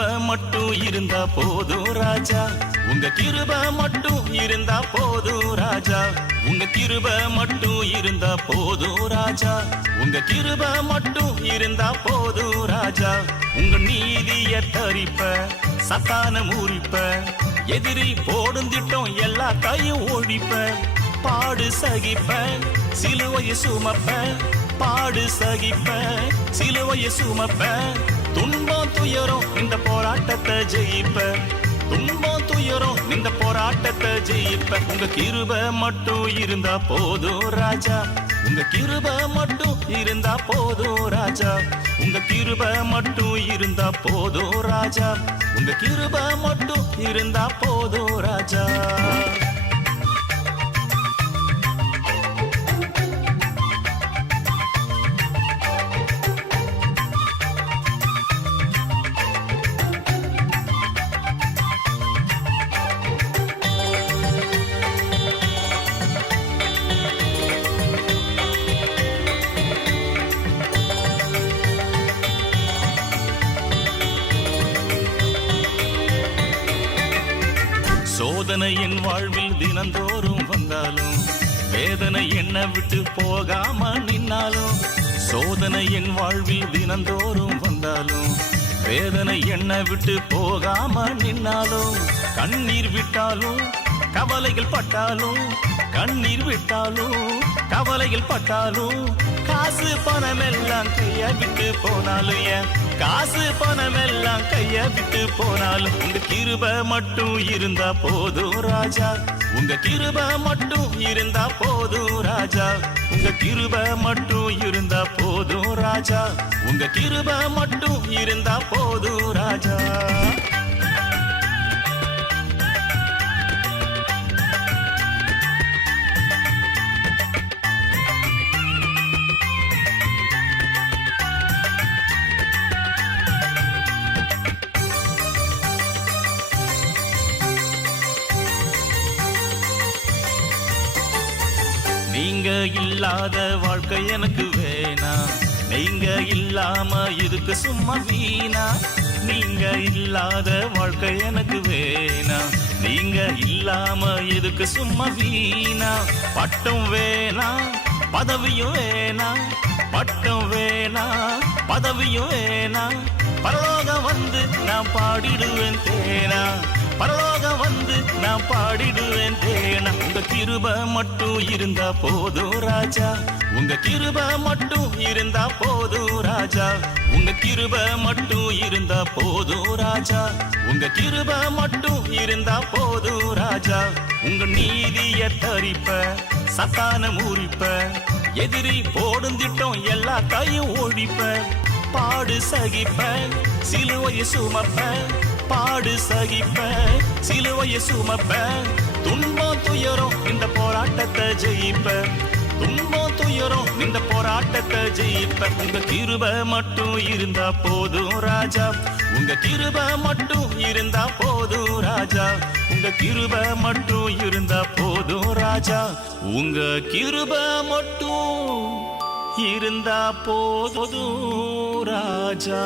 கிருபை மட்டும் இருந்தா போதும் ராஜா, உங்க கிருபை மட்டும் இருந்தா போதும் ராஜா, உங்க கிருபை மட்டும் இருந்தா போதும் ராஜா, உங்க கிருபை மட்டும் இருந்தா போதும் ராஜா. உங்க நீதிய தரிப்ப சத்தான மூரிப்ப, எதிரி போடும் திட்டம் எல்லாத்தையும் ஒழிப்ப, பாடு சகிப்ப சிலுவையை சுமப்ப, பாடு சகிப்ப சிலுவையை சுமப்ப, துன்பம் துயரும் இந்த போராட்டத்தை ஜெயிப்ப, துன்பம் துயரும் இந்த போராட்டத்தை ஜெயிப்ப. உங்க கிருபை மட்டும் இருந்தா போதும் ராஜா, உங்க கிருபை மட்டும் இருந்தா போதும் ராஜா, உங்க கிருபை மட்டும் இருந்தா போதும் ராஜா, உங்க கிருபை மட்டும் இருந்தா போதும் ராஜா. சோதனை என் வாழ்வில் தினந்தோறும் வந்தாலும், வேதனை என்னை விட்டு போகாம நின்னாலும், சோதனை என் வாழ்வில் தினந்தோறும் வந்தாலும், வேதனை என்னை விட்டு போகாம நின்னாலும், கண்ணீர் விட்டாலும் கவலைகள் பட்டாலும், கண்ணீர் விட்டாலும் கவலைகள் பட்டாலும், காசு பணம் எல்லாம் கைய விட்டு போனாலும், ஏன் காசு பணம் எல்லாம் கைய விட்டு போனாலும், உங்க கிருபை மட்டும் இருந்தா போதும் ராஜா, உங்க கிருபை மட்டும் இருந்தா போதும் ராஜா, உங்க கிருபை மட்டும் இருந்தா போதும் ராஜா, உங்க கிருபை மட்டும் இருந்தா போதும் ராஜா. நீங்க இல்லாத வாழ்க்கை எனக்கு வேணாம், நீங்க இல்லாம இதுக்கு சும்மா வீணா, நீங்க இல்லாத வாழ்க்கை எனக்கு வேணாம், நீங்க இல்லாம இதுக்கு சும்மா வீணா. பட்டம் வேணாம் பதவியும் வேணாம், பட்டம் வேணாம் பதவியும் வேணாம், பரலோகம் வந்து நான் பாடிடுவேன் தேனா, பரலோகம் வந்து நான் பாடிடுவேன் தேனா. உங்க கிருபை மட்டும் இருந்தா போதும் ராஜா, உங்க கிருபை மட்டும் இருந்தா போதும் ராஜா, உங்க கிருபை மட்டும் இருந்தா போதும் ராஜா, உங்க கிருபை மட்டும் இருந்தா போதும் ராஜா. உங்க நீதிய தரிப்ப சத்தான மூரிப்ப, எதிரி போடும் திட்டம் எல்லாத்தையும் ஒழிப்ப, பாடு சகிப்ப சிலுவையை சுமப்ப, பாடு சகிப்ப சிலுவையை சுமப்ப, துன்பம் துயரும் இந்த போராட்டத்தை ஜெயிப்ப, துன்பம் துயரும் இந்த போராட்டத்தை ஜெயிப்ப. உங்க கிருபை மட்டும் இருந்தா போதும் ராஜா, உங்க கிருபை மட்டும் இருந்தா போதும் ராஜா, உங்க கிருபை மட்டும் இருந்தா போதும் ராஜா, உங்க கிருபை மட்டும் இருந்தா போதும் ராஜா.